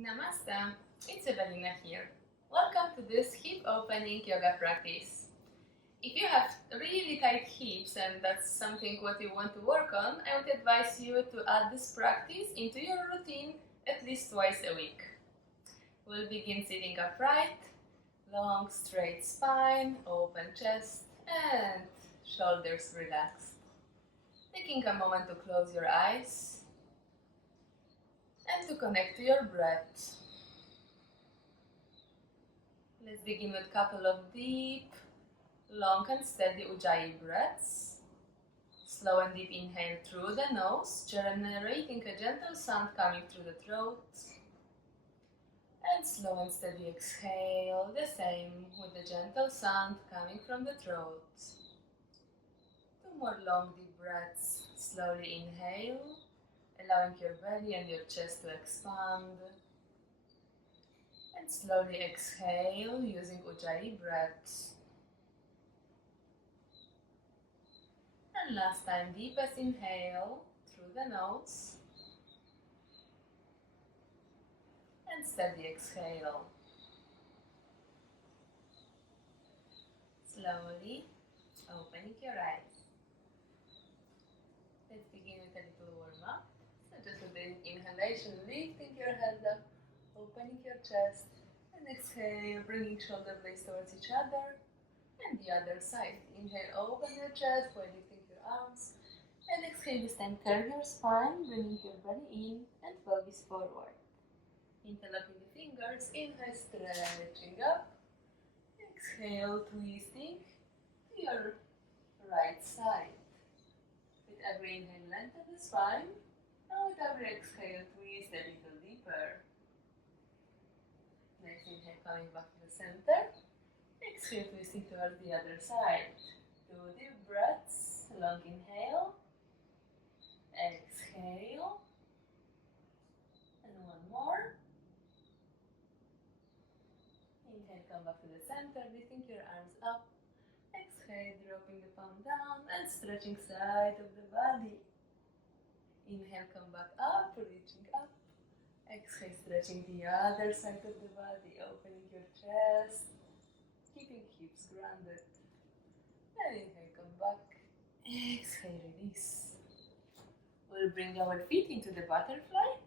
Namaste, it's Evelina here. Welcome to this hip opening yoga practice. If you have really tight hips and that's something what you want to work on, I would advise you to add this practice into your routine at least twice a week. We'll begin sitting upright, long straight spine, open chest and shoulders relaxed. Taking a moment to close your eyes and to connect to your breath. Let's begin with a couple of deep, long and steady Ujjayi breaths. Slow and deep inhale through the nose, generating a gentle sound coming through the throat. And slow and steady exhale, the same with the gentle sound coming from the throat. Two more long deep breaths. Slowly inhale, allowing your belly and your chest to expand. And slowly exhale using Ujjayi breaths. And last time, deepest inhale through the nose. And steady exhale. Slowly opening your eyes. Let's begin with a little warm-up. So just with the inhalation, lifting your head up, opening your chest, and exhale, bringing shoulder blades towards each other, and the other side. Inhale, open your chest by lifting your arms, and exhale, this time curve your spine, bringing your belly in and pelvis forward. Interlocking the fingers, inhale, stretching up, exhale, twisting to your right side. With every inhale, lengthen the spine. Now with every exhale, twist a little deeper. Next inhale, coming back to the center. Exhale, twisting towards the other side. 2 deep breaths. Long inhale. Exhale. And one more. Inhale, come back to the center, lifting your arms up. Exhale, dropping the palm down and stretching side of the body. Inhale, come back up, reaching up. Exhale, stretching the other side of the body, opening your chest, keeping hips grounded. And inhale, come back. Exhale, release. We'll bring our feet into the butterfly.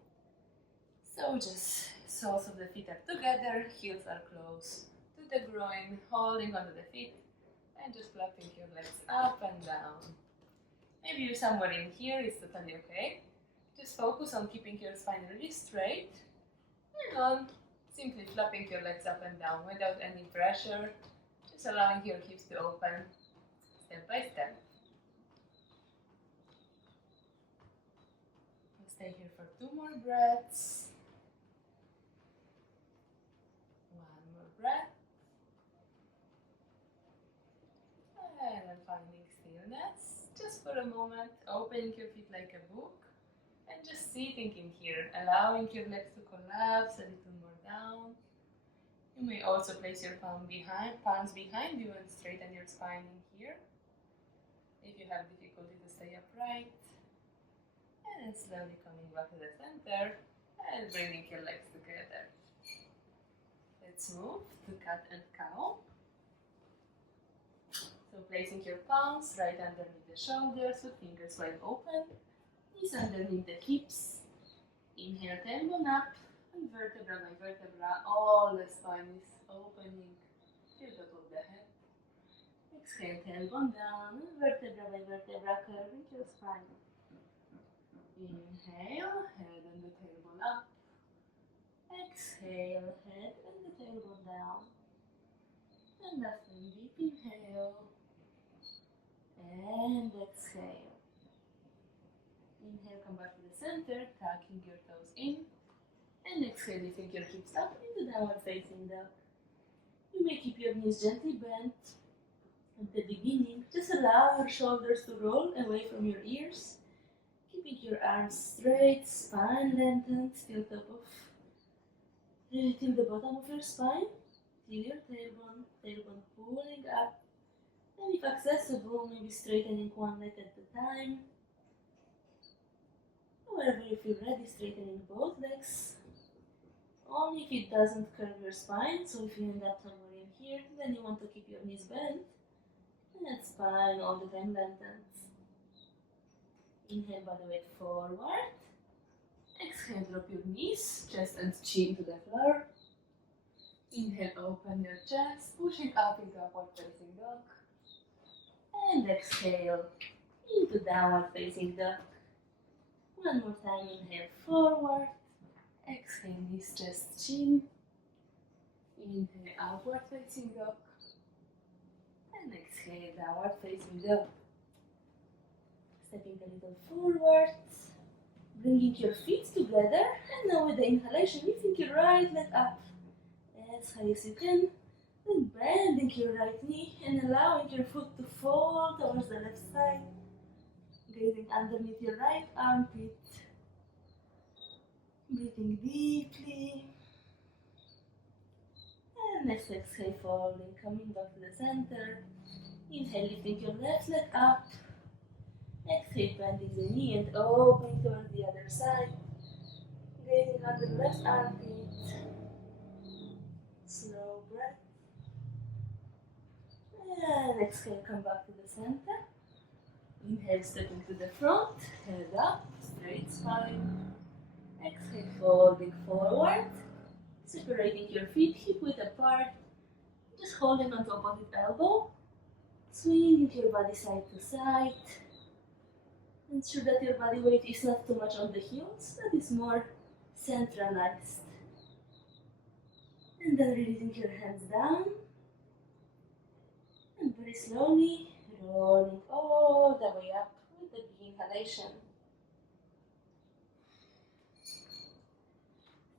So just soles of the feet are together, heels are close to the groin, holding onto the feet, and just flapping your legs up and down. Maybe you're somewhere in here, it's totally okay. Just focus on keeping your spine really straight and on simply flapping your legs up and down without any pressure, just allowing your hips to open step by step. We'll stay here for 2 more breaths. 1 more breath. And then finding stillness. Just for a moment, opening your feet like a book. And just sitting in here, allowing your legs to collapse a little more down. You may also place your palms behind you and straighten your spine in here. If you have difficulty to stay upright. And then slowly coming back to the center and bringing your legs together. Let's move to cat and cow. So placing your palms right underneath the shoulders with fingers wide open. Knees underneath the hips. Inhale, tailbone up, and vertebra by vertebra, all the spine is opening to the top of the head. Exhale, tailbone down, and vertebra by vertebra, curving your spine. Inhale, head and the tailbone up. Exhale, head and the tailbone down. And last one, deep inhale. And exhale. Inhale, come back to the center, tucking your toes in. And exhale, lifting your hips up into downward facing dog. You may keep your knees gently bent. At the beginning, just allow your shoulders to roll away from your ears. Keeping your arms straight, spine lengthened, till the bottom of your spine. Till your tailbone pulling up. And if accessible, maybe straightening one leg at a time. Wherever you feel ready, straightening both legs. Only if it doesn't curve your spine, so if you end up somewhere in here, then you want to keep your knees bent, and spine all the time lengthens. Inhale, body weight forward. Exhale, drop your knees, chest and chin to the floor. Inhale, open your chest, pushing up into upward facing dog. And exhale into downward facing dog. One more time, inhale forward. Exhale, knees, chest, chin. Inhale, upward facing dog. And exhale, downward facing dog. Stepping a little forwards. Bringing your feet together. And now with the inhalation, lifting your right leg up as high as you can. Then bending your right knee and allowing your foot to fall towards the left side. Gazing underneath your right armpit. Breathing deeply. And next exhale, falling, coming back to the center. Inhale, lifting your left leg up. Exhale, bending the knee and opening towards the other side. Gazing under the left armpit. Slow breath. And exhale, come back to the center. Inhale, stepping to the front, head up, straight spine. Exhale, folding forward. Separating your feet hip width apart. Just holding onto opposite elbow. Swinging your body side to side. Ensure that your body weight is not too much on the heels, that is more centralized. And then releasing your hands down. And very slowly rolling all the way up with the big inhalation.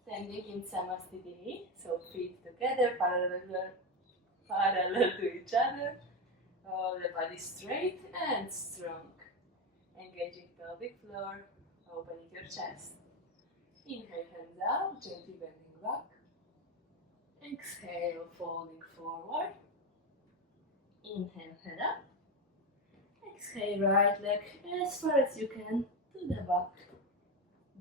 Standing in Samasthiti, so feet together, parallel to each other. All the body straight and strong. Engaging pelvic floor, opening your chest. Inhale, hands out, gently bending back. Exhale, folding forward. Inhale, head up. Exhale, right leg as far as you can to the back.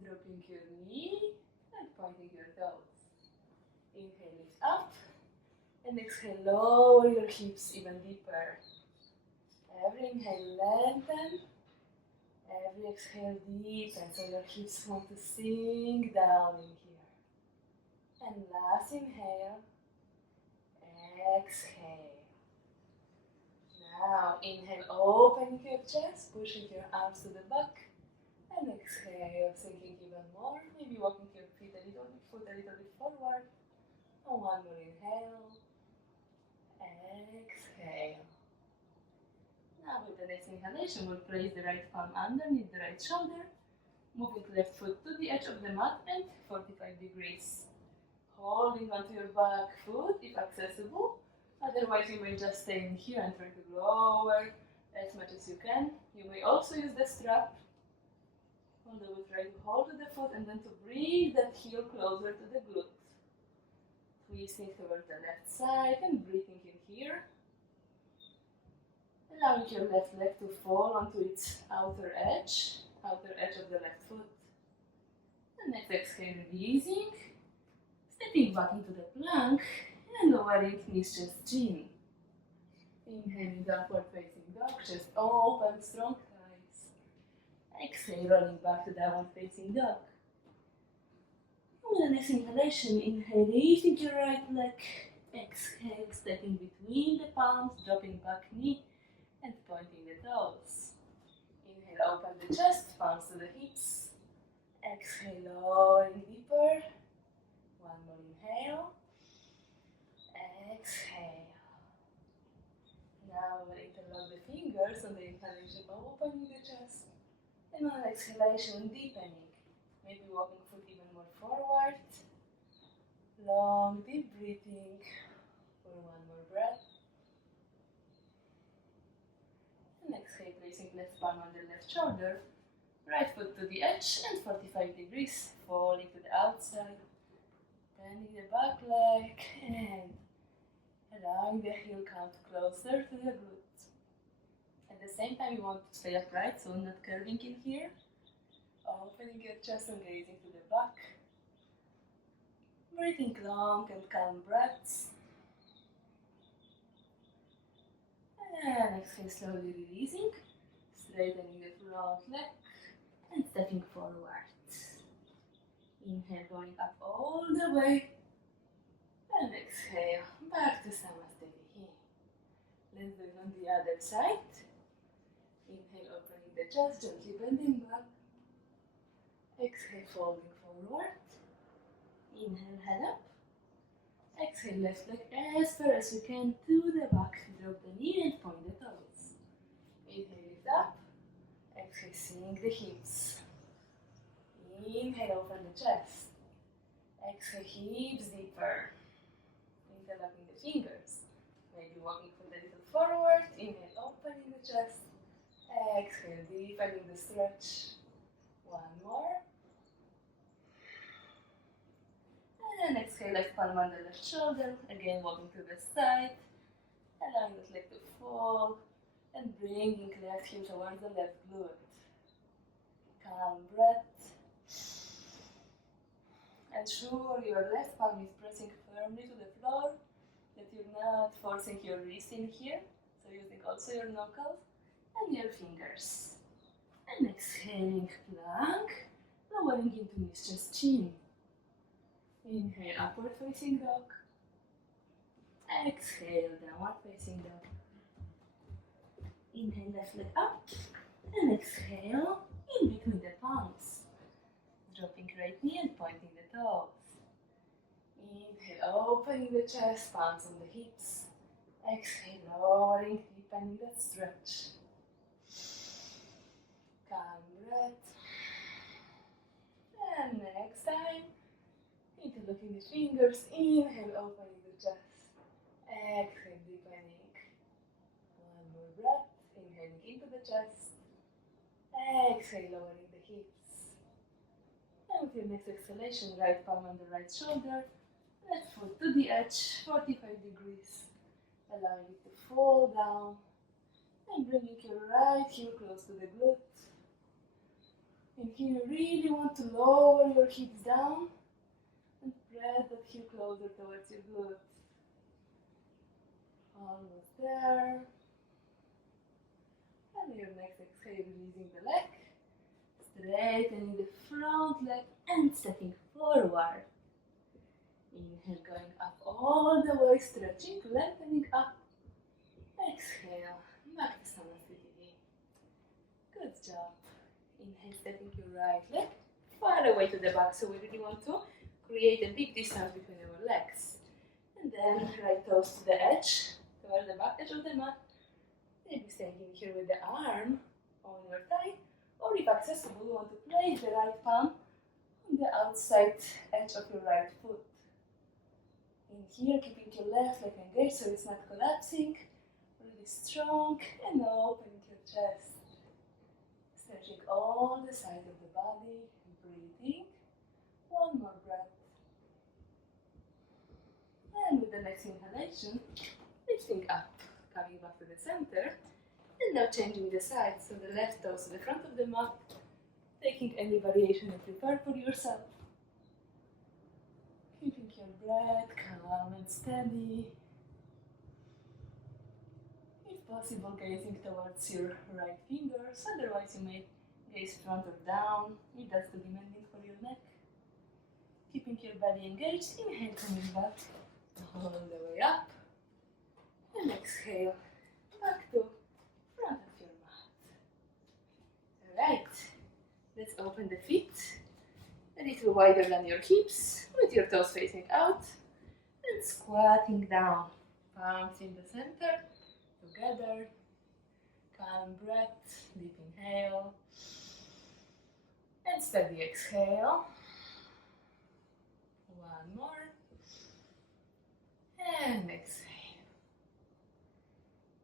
Dropping your knee and pointing your toes. Inhale, lift up. And exhale, lower your hips even deeper. Every inhale, lengthen. Every exhale, deepen, so your hips want to sink down in here. And last inhale, exhale. Now inhale, opening your chest, pushing your arms to the back. And exhale, sinking even more. Maybe walking your feet a little bit, foot a little bit forward. And one more inhale. Exhale. Now with the next inhalation, we'll place the right palm underneath the right shoulder, moving left foot to the edge of the mat and 45 degrees. Holding onto your back foot if accessible, otherwise you may just stay in here and try to lower as much as you can. You may also use the strap, although we'll try to hold to the foot and then to bring that heel closer to the glute. Twisting towards the left side and breathing in here. Allowing your left leg to fall onto its outer edge of the left foot. And next exhale, releasing, stepping back into the plank and lowering knees, chest, chin. Inhaling, downward facing dog, chest open, strong thighs. Exhale, rolling back to downward facing dog. And with the next inhalation, inhale, lifting your right leg. Exhale, stepping between the palms, dropping back knee. And pointing the toes. Inhale, open the chest, palms to the hips. Exhale, lowering deeper. One more inhale. Exhale. Now we'll interlock the fingers on the inhalation, opening the chest. And on exhalation, deepening. Maybe walking foot even more forward. Long, deep breathing for one more breath. And exhale, placing left palm on the left shoulder, right foot to the edge and 45 degrees, falling to the outside, bending the back leg and allowing the heel count closer to the glute. At the same time, you want to stay upright, so not curving in here, opening your chest and gazing to the back. Breathing long and calm breaths. And exhale, slowly releasing, straightening the front leg and stepping forward. Inhale, going up all the way. And exhale, back to Samastiti. Let's do it on the other side. Inhale, opening the chest, gently bending back. Exhale, folding forward. Inhale, head up. Exhale, left leg as far as you can to the back. Drop the knee and point the toes. Inhale, lift up. Exhale, sink the hips. Inhale, open the chest. Exhale, hips deeper. Interlocking the fingers. Maybe walking from the little forward. Inhale, opening the chest. Exhale, deepening the stretch. One more. And exhale, left palm on the left shoulder. Again, walking to the side. Allowing that leg to fall. And bringing left heel towards the left glute. Calm breath. Ensure your left palm is pressing firmly to the floor. That you're not forcing your wrist in here. So using also your knuckles and your fingers. And exhaling, plank. Lowering into knees, chest, chin. Inhale, upward facing dog. Exhale, downward facing dog. Inhale, left leg up. And exhale, in between the palms. Dropping right knee and pointing the toes. Inhale, opening the chest, palms on the hips. Exhale, lowering, deepening that stretch. Calm breath. And next time, interlocking the fingers. Inhale, opening the chest. Exhale, deepening. One more breath. Inhaling into the chest. Exhale, lowering the hips. And with your next exhalation, right palm on the right shoulder. Left foot to the edge, 45 degrees. Allowing it to fall down. And bringing your right heel close to the glute. And here you really want to lower your hips down. And press that heel closer towards your glute. Almost there. And your next exhale, releasing the leg. Straightening the front leg and stepping forward. Inhale, going up all the way, stretching, lengthening up. Exhale, back to Samastiti. Good job. Inhale, stepping your right leg far away to the back. So we really want to create a big distance between our legs. And then right toes to the edge, towards the back edge of the mat. Maybe staying in here with the arm on your thigh. Or if accessible, you want to place the right palm on the outside edge of your right foot. In here, keeping your left leg engaged so it's not collapsing. Really strong and opening your chest. Stretching all the sides of the body. Breathing. One more breath. And with the next inhalation, lifting up, coming back to the center. And now changing the side, so the left toes to the front of the mat. Taking any variation you prefer for yourself. Keeping your breath calm and steady. If possible, gazing towards your right fingers, otherwise you may gaze front or down, if that's too demanding for your neck. Keeping your body engaged, inhale, coming back all the way up. And exhale, back to front of your mat. Alright, let's open the feet a little wider than your hips, with your toes facing out, and squatting down, palms in the center, together. Calm breath, deep inhale, and steady exhale. One more, and exhale.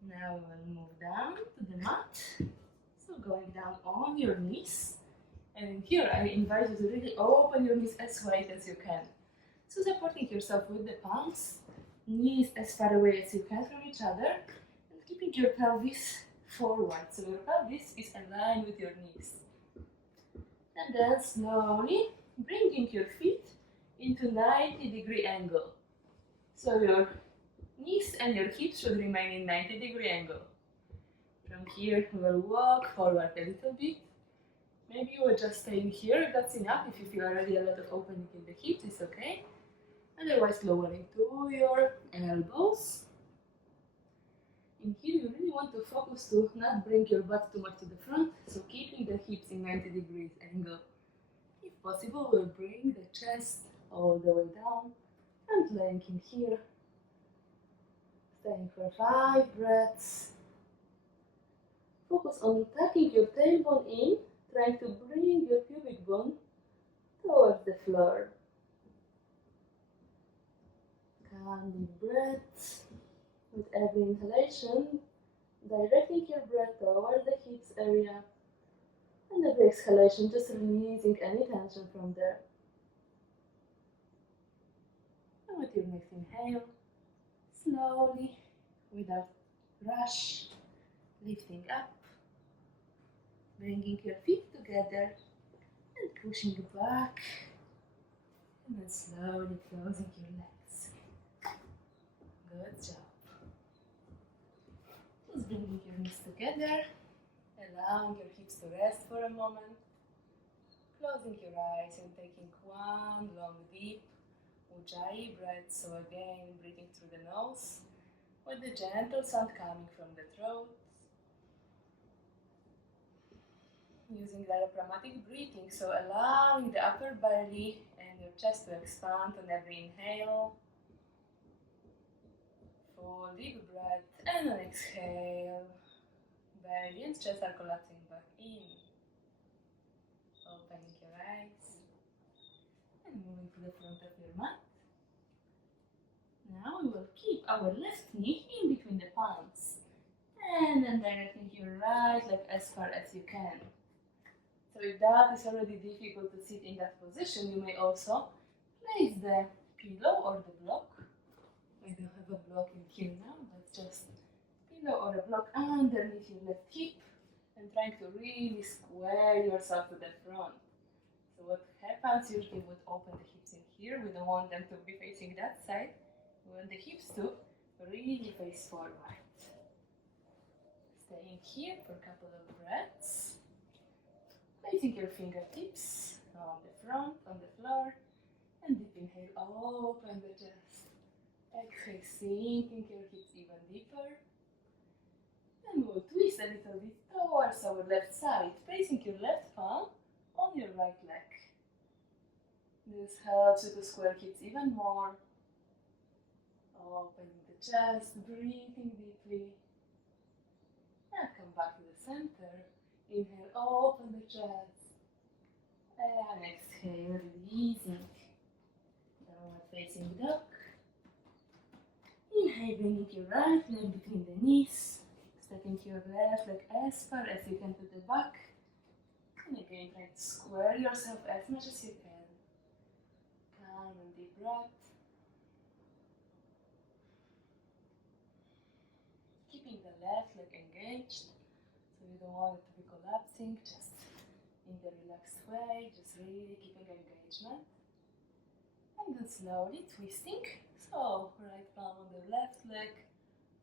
Now we will move down to the mat, so going down on your knees. And in here, I invite you to really open your knees as wide as you can. So supporting yourself with the palms, knees as far away as you can from each other, and keeping your pelvis forward. So your pelvis is aligned with your knees. And then slowly bringing your feet into 90-degree angle. So your knees and your hips should remain in 90-degree angle. From here, we will walk forward a little bit. Maybe you will just stay in here, if that's enough. If you feel already a lot of opening in the hips, it's okay. Otherwise, lowering to your elbows. In here, you really want to focus to not bring your butt too much to the front, so keeping the hips in 90 degrees angle. If possible, we'll bring the chest all the way down and laying in here. Staying for 5 breaths. Focus on tucking your tailbone in, trying to bring your pubic bone towards the floor. Calming breaths. With every inhalation, directing your breath towards the hips area, and every exhalation, just releasing any tension from there. And with your next inhale, slowly, without rush, lifting up, bringing your feet together and pushing back, and then slowly closing your legs. Good job. Just bringing your knees together, allowing your hips to rest for a moment, closing your eyes and taking one long deep Ujjayi breath. So again, breathing through the nose with the gentle sound coming from the throat. Using diaphragmatic breathing, so allowing the upper belly and your chest to expand on every inhale. Full deep breath, and on exhale, belly and chest are collapsing back in. Opening your eyes and moving to the front of your mat. Now we will keep our left knee in between the palms and then directing your right leg as far as you can. So if that is already difficult to sit in that position, you may also place the pillow or the block. I don't have a block in here now, but just pillow or a block underneath your left hip and trying to really square yourself to the front. So what happens, usually would open the hips in here. We don't want them to be facing that side. We want the hips to really face forward. Staying here for a couple of breaths. Placing your fingertips on the front, on the floor, and deep inhale, open the chest. Exhale, sinking your hips even deeper. And we'll twist a little bit towards our left side, placing your left palm on your right leg. This helps you to square hips even more. Opening the chest, breathing deeply. And come back to the center. Inhale, open the chest. And exhale, releasing. Downward facing dog. Inhale, bringing your right leg between the knees. Stepping your left leg as far as you can to the back. And again, try to square yourself as much as you can. Calm and deep breath. Keeping the left leg engaged. So you don't want it to be collapsing, just in the relaxed way, just really keeping engagement. And then slowly twisting. So right palm on the left leg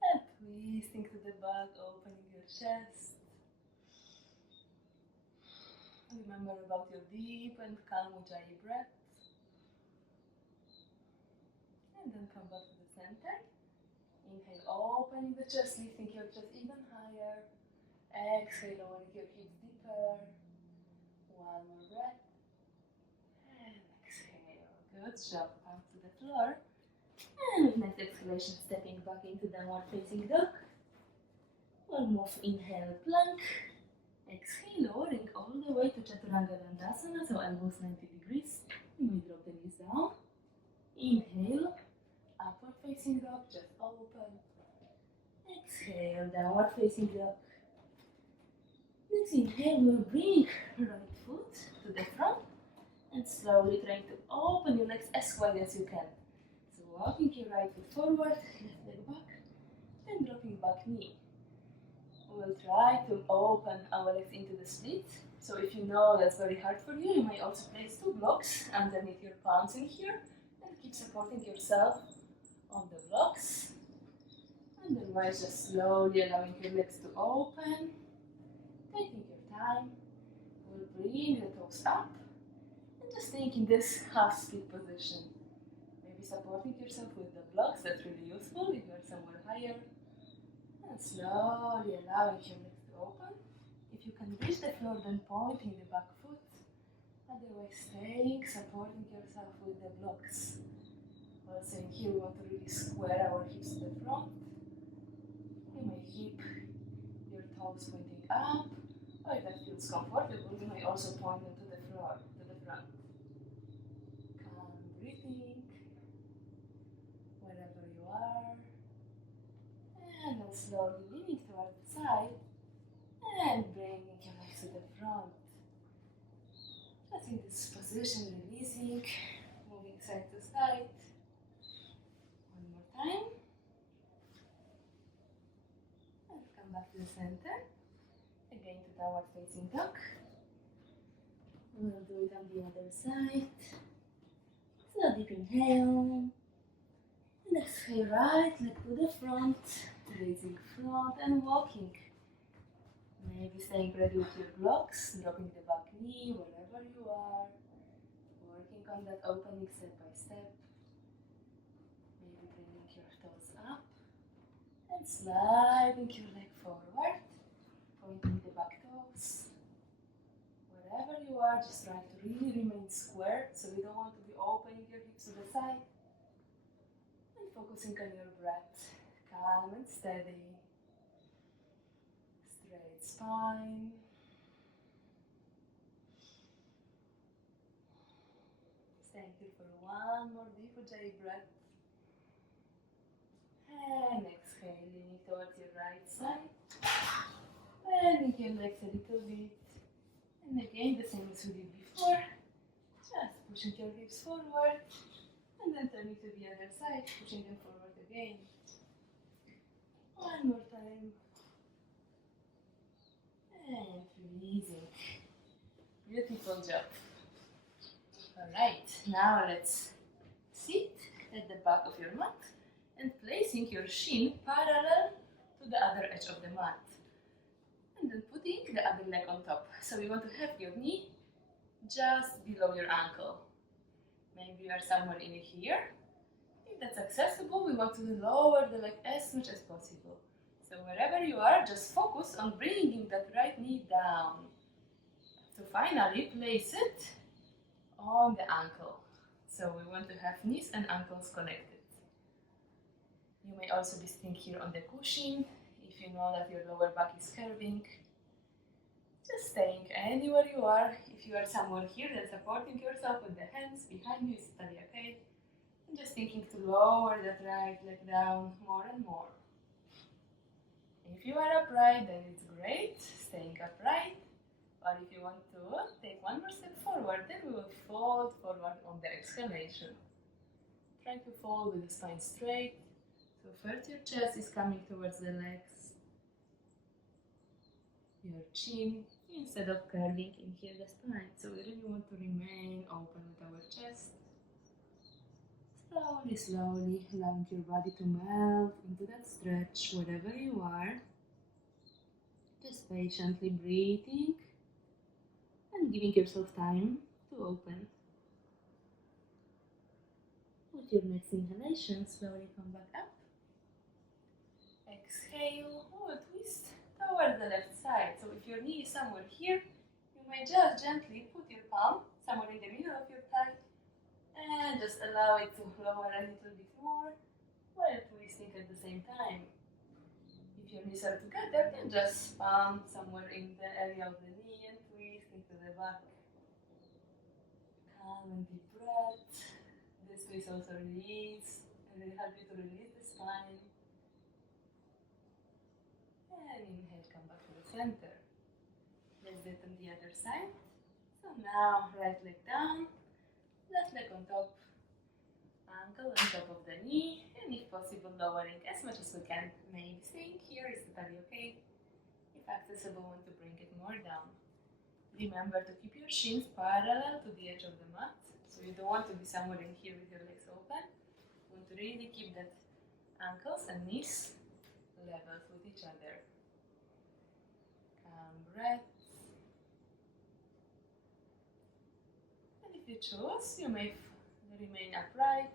and twisting to the back, opening your chest. Remember about your deep and calm Ujjayi breath. And then come back to the center. Inhale, opening the chest, lifting your chest even higher. Exhale, lowering your hips deeper. One more breath. And exhale. Good job. Palm to the floor. And with next exhalation, stepping back into downward facing dog. One more inhale, plank. Exhale, lowering all the way to Chaturanga Dandasana, so elbows 90 degrees. You may drop the knees down. Inhale, upward facing dog, just open. Exhale, downward facing dog. Next inhale, we'll bring right foot to the front and slowly trying to open your legs as wide as you can. So walking your right foot forward, left leg back, and dropping back knee. We'll try to open our legs into the split. So if you know that's very hard for you, you may also place 2 blocks underneath your palms in here and keep supporting yourself on the blocks. And otherwise just slowly allowing your legs to open, taking your time. We'll bring the toes up and just staying in this half split position. Maybe supporting yourself with the blocks, that's really useful if you're somewhere higher. And slowly allowing your legs to open. If you can reach the floor, then pointing the back foot. Otherwise, staying, supporting yourself with the blocks. Also in here, we want to really square our hips to the front. You may keep your toes pointing up, or if that feels comfortable, you may also point them to the floor, to the front. Calm breathing, wherever you are. And then slowly leaning toward the side, and bringing your legs to the front. Just in this position, releasing, moving side to side. One more time. And come back to the center. Again to downward facing dog. We'll do it on the other side. So deep inhale. And exhale, right leg to the front. Raising front and walking. Maybe staying ready with your blocks, dropping the back knee wherever you are. Working on that opening step by step. Maybe bringing your toes up. And sliding your leg forward. Pointing the back toes. Wherever you are, just trying to really remain square, so you don't want to be opening your hips to the side. And focusing on your breath. Calm and steady. Straight spine. Staying here for one more deep Ujjayi breath. And exhaling towards your right side. Bending your legs a little bit. And again, the same as we did before. Just pushing your hips forward. And then turning to the other side, pushing them forward again. One more time. And releasing. Beautiful job. Alright, now let's sit at the back of your mat and placing your shin parallel to the other edge of the mat. And then putting the other leg on top. So we want to have your knee just below your ankle. Maybe you are somewhere in here. If that's accessible, we want to lower the leg as much as possible. So wherever you are, just focus on bringing that right knee down. To finally place it on the ankle. So we want to have knees and ankles connected. You may also be sitting here on the cushion if you know that your lower back is curving. Just staying anywhere you are. If you are somewhere here, then supporting yourself with the hands behind you is totally okay. And just thinking to lower that right leg down more and more. If you are upright, then it's great, staying upright. But if you want to take one more step forward, then we will fold forward on the exhalation. Try to fold with the spine straight. So first your chest is coming towards the legs. Your chin, instead of curling in here the spine. So we really want to remain open with our chest. Slowly, slowly allowing your body to melt into that stretch wherever you are. Just patiently breathing and giving yourself time to open. With your next inhalation, slowly come back up. Exhale, we'll twist towards the left side. So if your knee is somewhere here, you may just gently put your palm somewhere in the middle of your thigh and just allow it to lower a little bit more while twisting at the same time. If your knees are together, then just palm somewhere in the area of the knee and twist into the back. Calm and deep breath. This twist also release and will help you to release the spine. And inhale, come back to the center. Let's do it on the other side. So now, right leg down, left leg on top, ankle on top of the knee, and if possible, lowering as much as we can. Maybe staying here is totally okay. If accessible, want to bring it more down. Remember to keep your shins parallel to the edge of the mat. So you don't want to be somewhere in here with your legs open. You want to really keep that ankles and knees level with each other. Calm breath. And if you choose, you may remain upright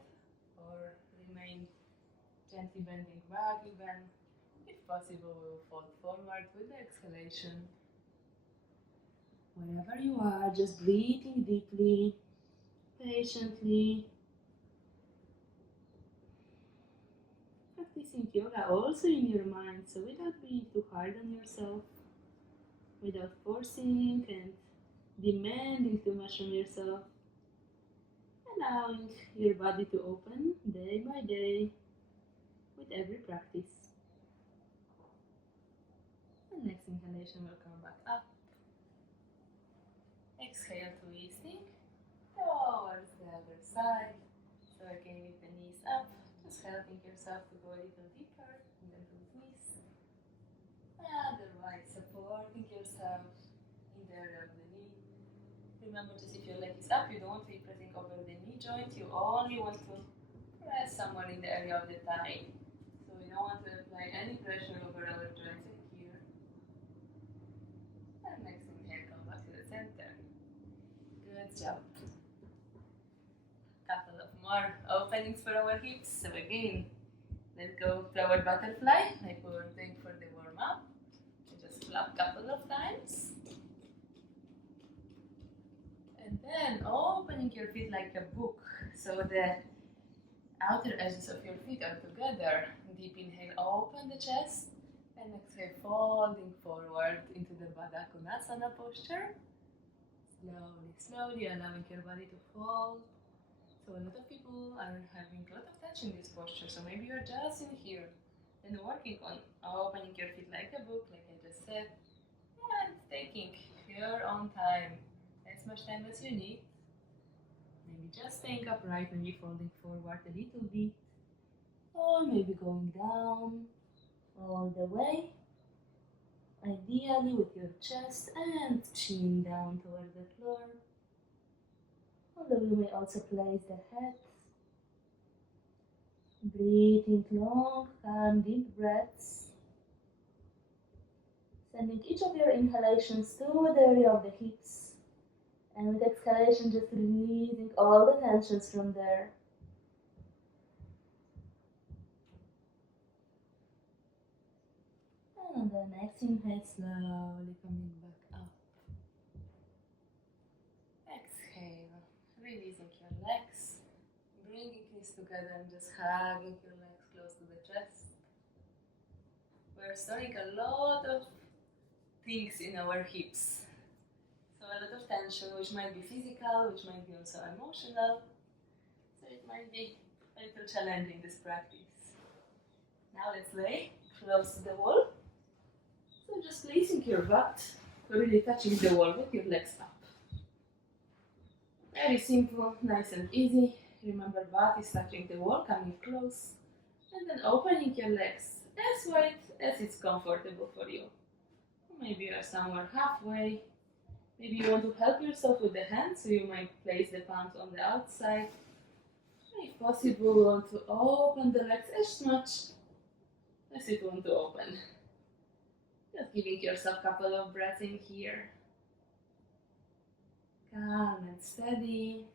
or remain gently bending back even. If possible, we will fold forward with the exhalation. Wherever you are, just breathing deeply, patiently. Practicing yoga also in your mind, so without being too hard on yourself, without forcing and demanding too much from yourself, allowing your body to open day by day with every practice. And next inhalation will come back up. Exhale, twisting towards the other side. So again, with the knees up, just helping yourself to go a little deeper and then to knees. Otherwise, supporting yourself in the area of the knee. Remember, just if your leg is up, you don't want to be pressing over the knee joint. You only want to press somewhere in the area of the thigh. So we don't want to apply any pressure over our joints here. And next inhale, come back to the center. Good job. Couple of more openings for our hips. So again, let's go to our butterfly like we were doing for the warm-up. Just flap a couple of times. And then opening your feet like a book. So the outer edges of your feet are together. Deep inhale, open the chest. And exhale, folding forward into the Baddha Konasana posture. Slowly, slowly allowing your body to fold. So a lot of people are having a lot of tension in this posture. So maybe you're just in here and working on opening your feet like a book, like I just said. And taking your own time, as much time as you need. Maybe just staying upright, maybe folding forward a little bit. Or maybe going down all the way. Ideally with your chest and chin down towards the floor. Although you may also place the head. Breathing long, calm, deep breaths. Sending each of your inhalations to the area of the hips. And with exhalation, just releasing all the tensions from there. And the next inhale, slowly coming back up. Exhale, releasing your legs, bringing knees together and just hugging your legs close to the chest. We're storing a lot of things in our hips. So a lot of tension, which might be physical, which might be also emotional. So it might be a little challenging, this practice. Now let's lay close to the wall. So just placing your butt, really touching the wall with your legs up. Very simple, nice and easy. Remember, butt is touching the wall, coming close. And then opening your legs as wide as it's comfortable for you. Maybe you are somewhere halfway. Maybe you want to help yourself with the hands, so you might place the palms on the outside. If possible, you want to open the legs as much as you want to open. Just giving yourself a couple of breaths in here. Calm and steady.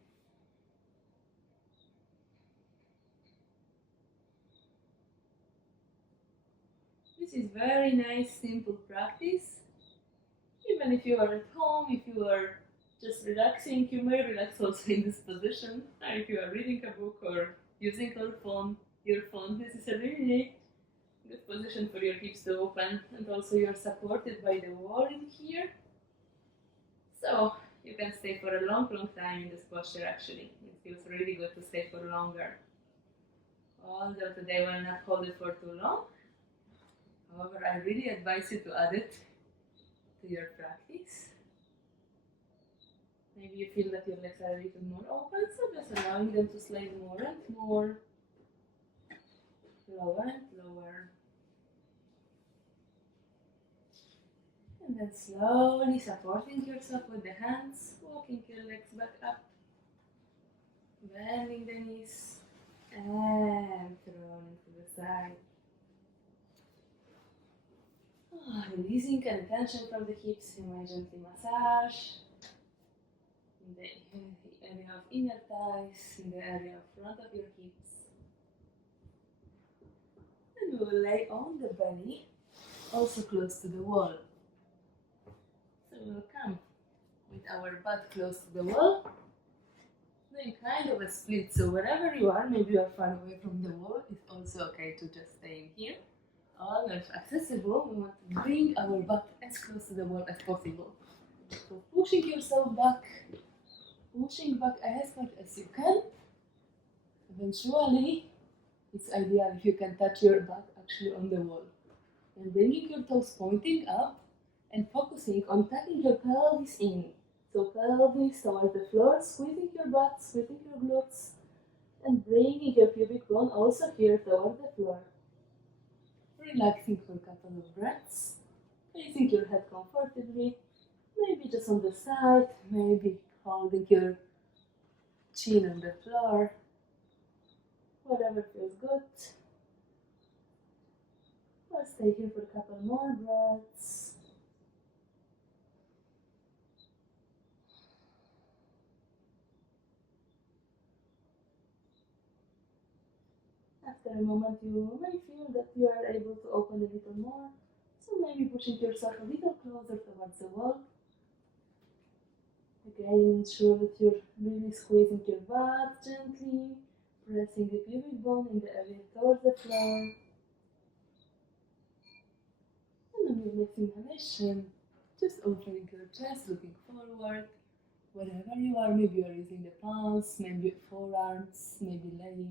This is very nice, simple practice. Even if you are at home, if you are just relaxing, you may relax also in this position. Or if you are reading a book or using your phone, this is a really good position for your hips to open. And also you're supported by the wall in here. So you can stay for a long, long time in this posture actually. It feels really good to stay for longer. Although today we'll not hold it for too long. However, I really advise you to add it to your practice. Maybe you feel that your legs are a little more open, so just allowing them to slide more and more. Lower and lower. And then slowly supporting yourself with the hands, walking your legs back up, bending the knees, and throwing to the side. Releasing any tension from the hips, you may gently massage in the area of inner thighs, in the area of front of your hips. And we'll lay on the belly, also close to the wall. So we'll come with our butt close to the wall, doing kind of a split. So wherever you are, maybe you are far away from the wall, it's also okay to just stay in here. Or if accessible, we want to bring our butt as close to the wall as possible. So pushing yourself back, pushing back as much as you can. Eventually, it's ideal if you can touch your butt actually on the wall. And bringing your toes pointing up and focusing on tucking your pelvis in. So pelvis towards the floor, squeezing your butt, squeezing your glutes, and bringing your pubic bone also here towards the floor. Relaxing for a couple of breaths, placing your head comfortably, maybe just on the side, maybe holding your chin on the floor, whatever feels good. Let's stay here for a couple more breaths. After a moment, you may feel that you are able to open a little more, so maybe pushing yourself a little closer towards the wall. Again, ensure that you're really squeezing your butt gently, pressing the pubic bone in the area towards the floor. And on your next inhalation, just opening your chest, looking forward. Wherever you are, maybe you are using the palms, maybe forearms, maybe leg.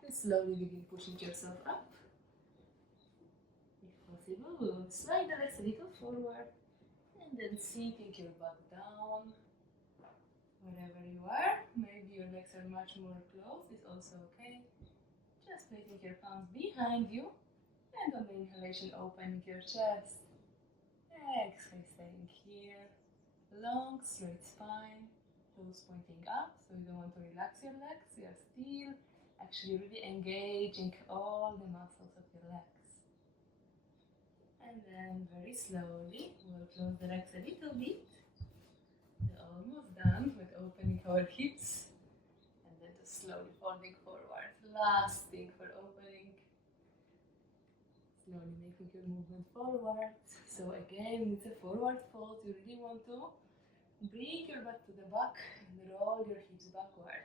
Just slowly begin pushing yourself up. If possible, we'll slide the legs a little forward and then sinking your butt down. Wherever you are, maybe your legs are much more closed, it's also okay. Just placing your palms behind you and on the inhalation opening your chest. Exhale, staying here. Long, straight spine, toes pointing up, so you don't want to relax your legs, you are still actually really engaging all the muscles of your legs. And then very slowly, we'll close the legs a little bit. We're almost done with opening our hips. And then just slowly folding forward. Last thing for opening. Slowly making your movement forward. So again, it's a forward fold. You really want to bring your butt to the back and roll your hips backward.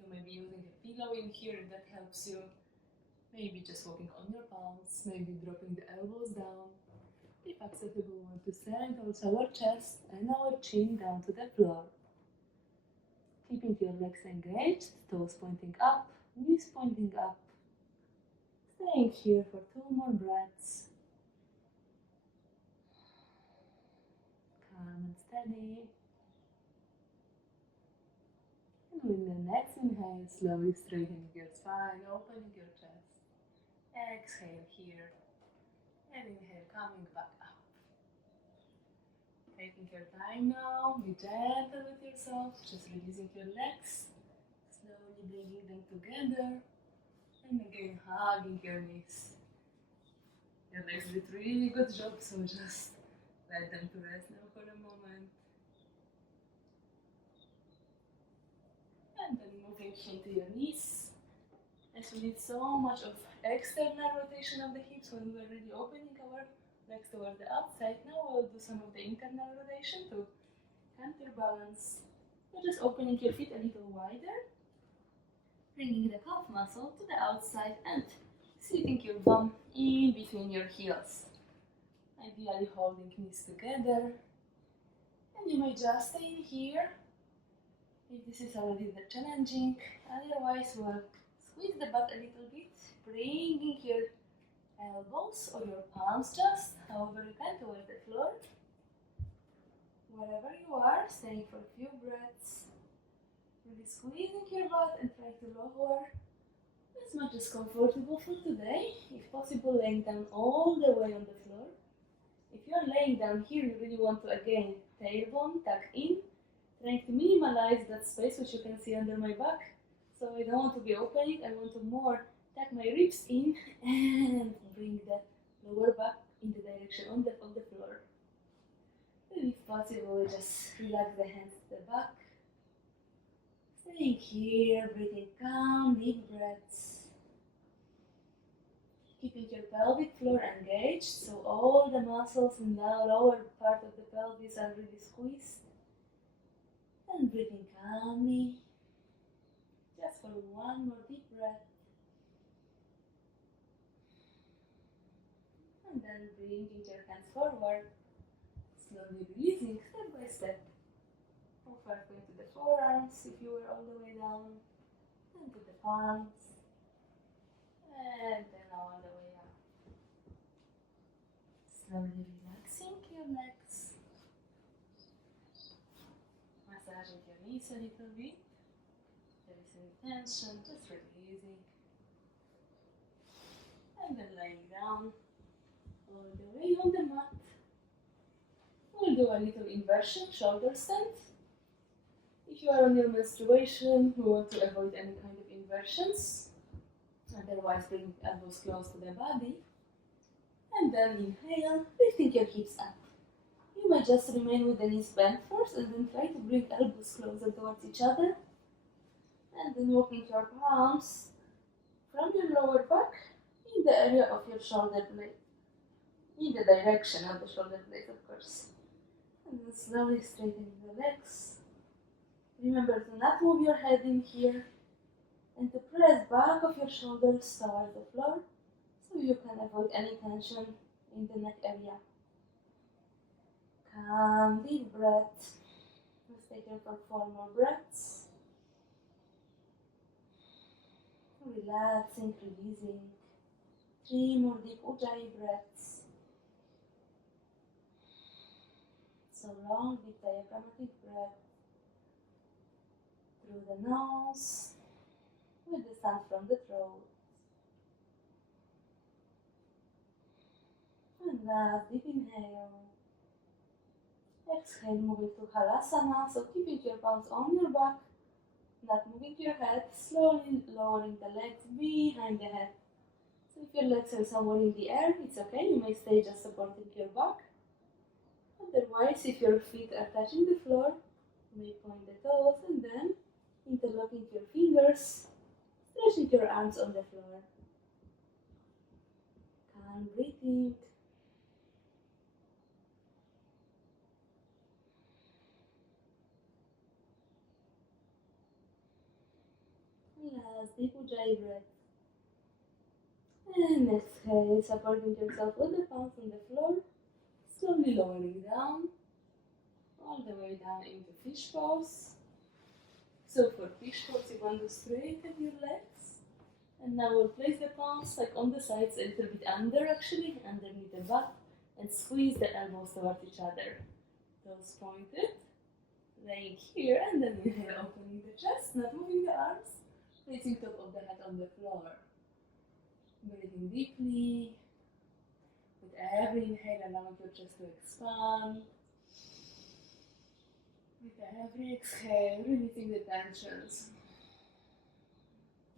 You may be using a pillow in here if that helps you. Maybe just walking on your palms, maybe dropping the elbows down. If acceptable, we want to send also our chest and our chin down to the floor. Keeping your legs engaged, toes pointing up, knees pointing up. Staying here for 2 more breaths. Calm and steady. And with the next inhale, slowly straightening your spine, opening your chest. Exhale here. And inhale, coming back up. Taking your time now, be gentle with yourself, just releasing your legs. Slowly bringing them together. And again, hugging your knees. Your legs did a really good job, so just let them to rest now for a moment. And then moving into your knees. As we did so much of external rotation of the hips when we were really opening our legs towards the outside, now we'll do some of the internal rotation to counterbalance. So just opening your feet a little wider, bringing the calf muscle to the outside and sitting your bum in between your heels. Ideally holding knees together. And you may just stay in here if this is already the challenging. Otherwise, we'll squeeze the butt a little bit, bringing your elbows or your palms just however you can towards the floor. Wherever you are, staying for a few breaths. Really squeezing your butt and try to lower as much as comfortable for today. If possible, laying down all the way on the floor. If you are laying down here, you really want to, again, tailbone, tuck in, trying to minimize that space which you can see under my back. So I don't want to be opening, I want to more tuck my ribs in and bring the lower back in the direction of the floor. And if possible, just relax the hands to the back. Staying here, breathing calm, deep breaths. Keeping your pelvic floor engaged, so all the muscles in the lower part of the pelvis are really squeezed. And breathing calmly, just for one more deep breath. And then bringing your hands forward, slowly releasing step by step. First going to the forearms if you were all the way down, and to the palms, and then all the way up. Slowly relaxing your legs, massaging your knees a little bit. There is any tension, just releasing, and then lying down all the way on the mat. We'll do a little inversion, shoulder stand. If you are on your menstruation, you want to avoid any kind of inversions. Otherwise, bring elbows close to the body. And then inhale, lifting your hips up. You may just remain with the knees bent first and then try to bring elbows closer towards each other. And then walking your palms from your lower back in the area of your shoulder blade. In the direction of the shoulder blade, of course. And then slowly straightening the legs. Remember to not move your head in here and to press back of your shoulders towards the floor so you can avoid any tension in the neck area. Calm, deep breath. Let's take it for 4 more breaths. Relaxing, releasing. 3 more deep Ujjayi breaths. So long, deep diaphragmatic breath. Through the nose, with the sound from the throat. And last, deep inhale. Exhale, moving to Halasana, so keeping your palms on your back, not moving your head, slowly lowering the legs behind the head. So if your legs are somewhere in the air, it's okay, you may stay just supporting your back. Otherwise, if your feet are touching the floor, you may point the toes and then interlocking your fingers, stretching your arms on the floor. Calm breathing. Last deep Ujjayi breath. And exhale, supporting yourself with the palms on the floor, slowly lowering down, all the way down into fish pose. So for fish pose, you want to straighten your legs. And now we'll place the palms like on the sides, a little bit under actually, underneath the butt, and squeeze the elbows towards each other. Toes pointed, laying here, and then inhale, opening the chest, not moving the arms, placing top of the head on the floor. Breathing deeply. With every inhale, allowing your chest to expand. With every exhale, releasing the tensions.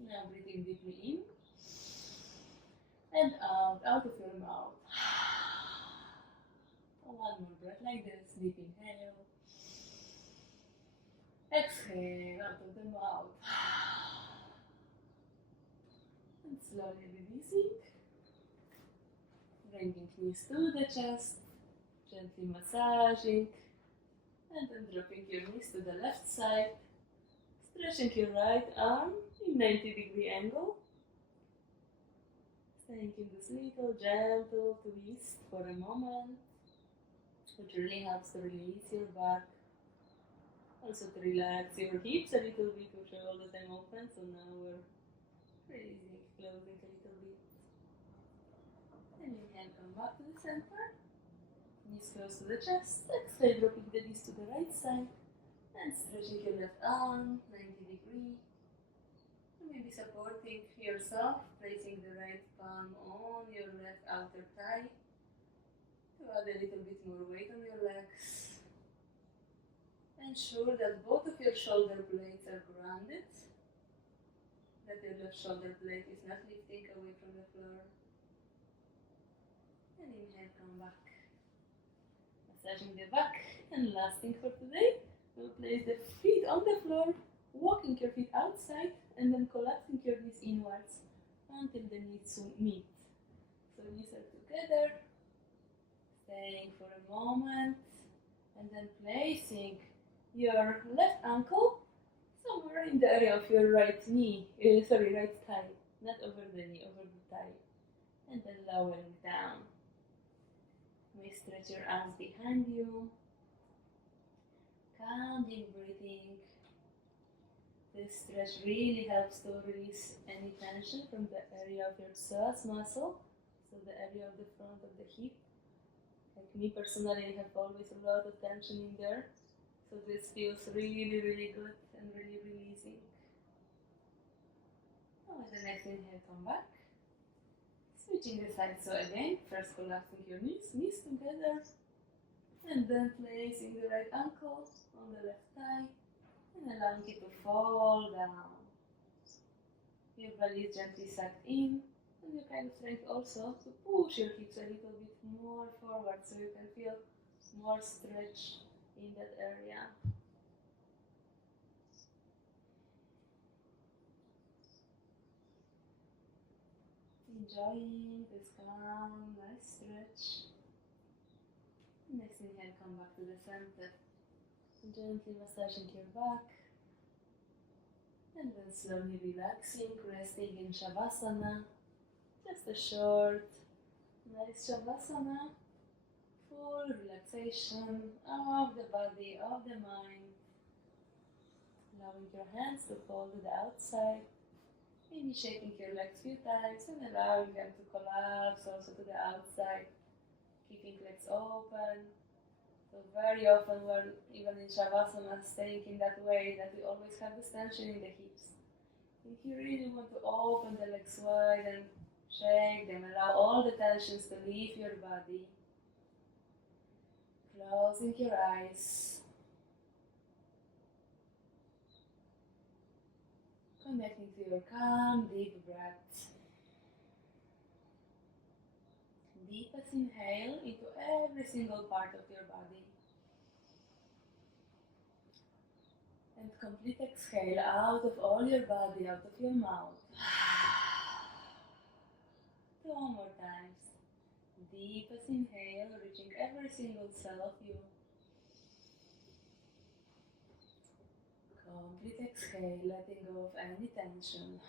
Now breathing deeply in and out of your mouth. One more breath like this, deep inhale. Exhale out of the mouth. And slowly releasing. Bringing knees to the chest, gently massaging, and then dropping your knees to the left side, stretching your right arm in 90-degree angle, staying in this little gentle twist for a moment, which really helps to release your back, also to relax your hips a little bit, which are all the time open, so now we're releasing, closing a little bit. And you can come back to the center, knees close to the chest, exhale, dropping the knees to the right side, and stretching your left arm, 90-degree. Maybe supporting yourself, placing the right palm on your left outer thigh to Add a little bit more weight on your legs. Ensure that both of your shoulder blades are grounded, that your left shoulder blade is not lifting away from the floor. And inhale, come back. Massaging the back. And last thing for today, we'll place the feet on the floor, walking your feet outside, and then collapsing your knees inwards until the knees meet. So knees are together, staying for a moment, and then placing your left ankle somewhere in the area of your right knee, right thigh, not over the knee, over the thigh, and then lowering down. You may stretch your arms behind you, calmly breathing. This stretch really helps to release any tension from the area of your psoas muscle, so the area of the front of the hip. Like me personally, I have always a lot of tension in there, so this feels really, really good and really releasing. Now with the next inhale, come back. Switching the sides, so again, first collapsing your knees together, and then placing the right ankle on the left thigh, and allowing it to fall down. Your belly is gently sucked in, and you're kind of trying also to push your hips a little bit more forward so you can feel more stretch in that area. Enjoying this calm, nice stretch. Next inhale, come back to the center. Gently massaging your back. And then slowly relaxing, resting in Shavasana. Just a short, nice Shavasana. Full relaxation of the body, of the mind. Allowing your hands to fall to the outside. Maybe shaking your legs a few times and allowing them to collapse also to the outside. Keeping legs open. So very often we're even in Shavasana staying in that way that we always have this tension in the hips. If you really want to open the legs wide and shake them, allow all the tensions to leave your body. Closing your eyes. Connecting to your calm, deep breath. Deepest inhale into every single part of your body. And complete exhale out of all your body, out of your mouth. 2 more times. Deepest inhale, reaching every single cell of you. Complete exhale, letting go of any tension.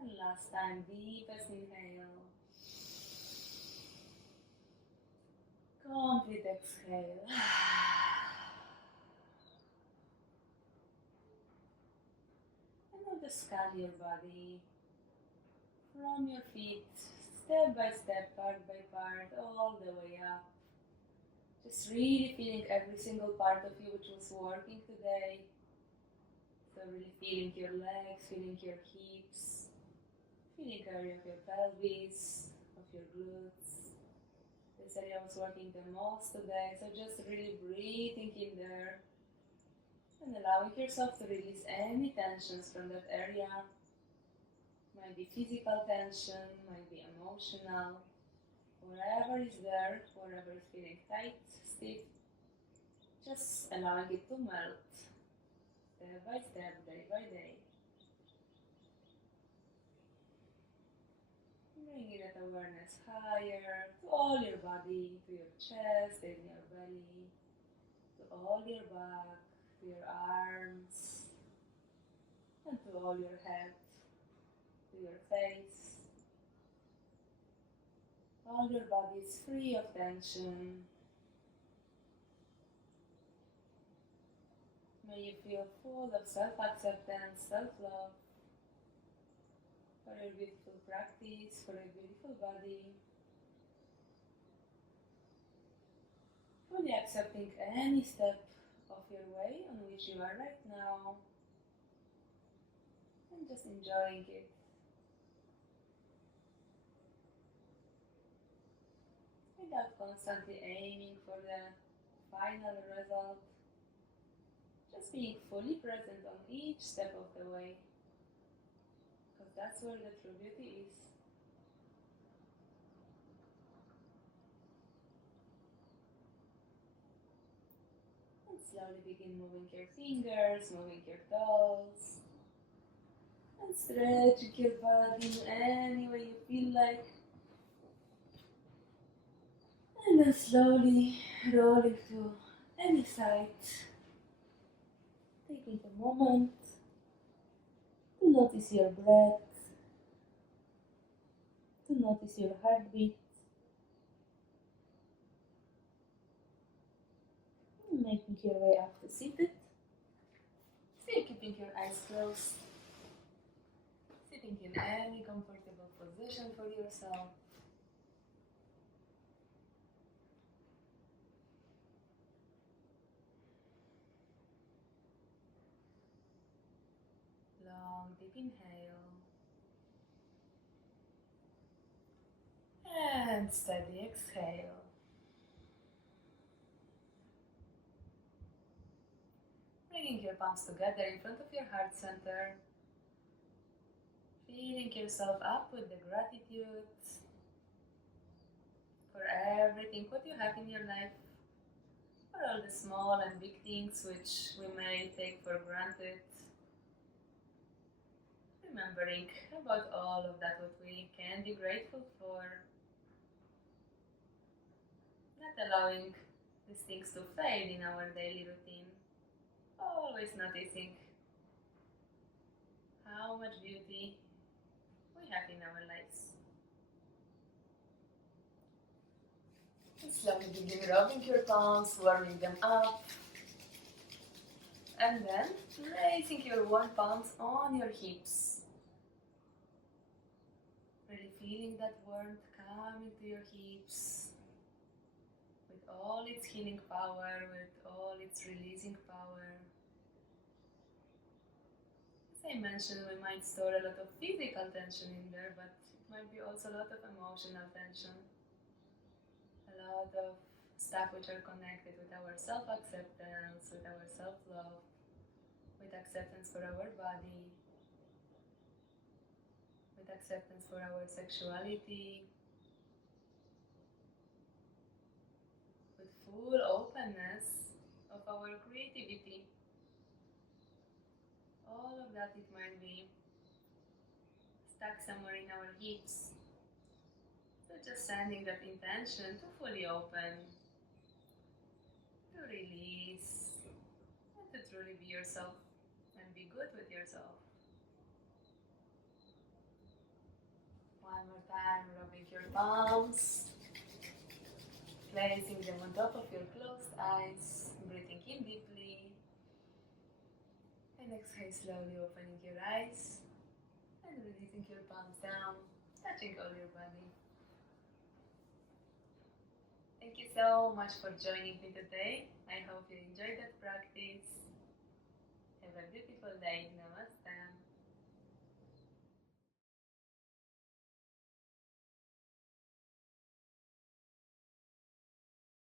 And last time, deepest inhale. Complete exhale. And now just scan your body from your feet, step by step, part by part, all the way up. Just really feeling every single part of you which was working today. So really feeling your legs, feeling your hips, feeling area of your pelvis, of your glutes. This area was working the most today, so just really breathing in there and allowing yourself to release any tensions from that area. Might be physical tension, might be emotional, wherever is there, wherever is feeling tight, stiff, just allowing it to melt, step by step, day by day. Bringing that awareness higher to all your body, to your chest and your belly, to all your back, to your arms, and to all your head, to your face. All your body is free of tension. May you feel full of self-acceptance, self-love, for your beautiful practice, for your beautiful body. Fully accepting any step of your way on which you are right now, and just enjoying it. without constantly aiming for the final result. Just being fully present on each step of the way, because that's where the true beauty is. And slowly begin moving your fingers, moving your toes, and stretching your body in any way you feel like. And then slowly rolling to any side, taking a moment to notice your breath, to notice your heartbeat, and making your way up to seated. Still keeping your eyes closed, sitting in any comfortable position for yourself. Long, deep inhale. And steady exhale. Bringing your palms together in front of your heart center. Filling yourself up with the gratitude for everything what you have in your life. For all the small and big things which we may take for granted. Remembering about all of that what we can be grateful for. Not allowing these things to fade in our daily routine. Always noticing how much beauty we have in our lives. And slowly begin rubbing your palms, warming them up. And then placing your warm palms on your hips. Really feeling that warmth coming to your hips. With all its healing power, with all its releasing power. As I mentioned, we might store a lot of physical tension in there, but it might be also a lot of emotional tension. A lot of stuff which are connected with our self-acceptance, with our self-love, with acceptance for our body, with acceptance for our sexuality, with full openness of our creativity. All of that it might be stuck somewhere in our hips. So just sending that intention to fully open, to release, and to truly be yourself and be good with yourself. One more time, rubbing your palms, placing them on top of your closed eyes, breathing in deeply, and exhale slowly, opening your eyes, and releasing your palms down, touching all your body. Thank you so much for joining me today. I hope you enjoyed that practice. Have a beautiful day. Namaste.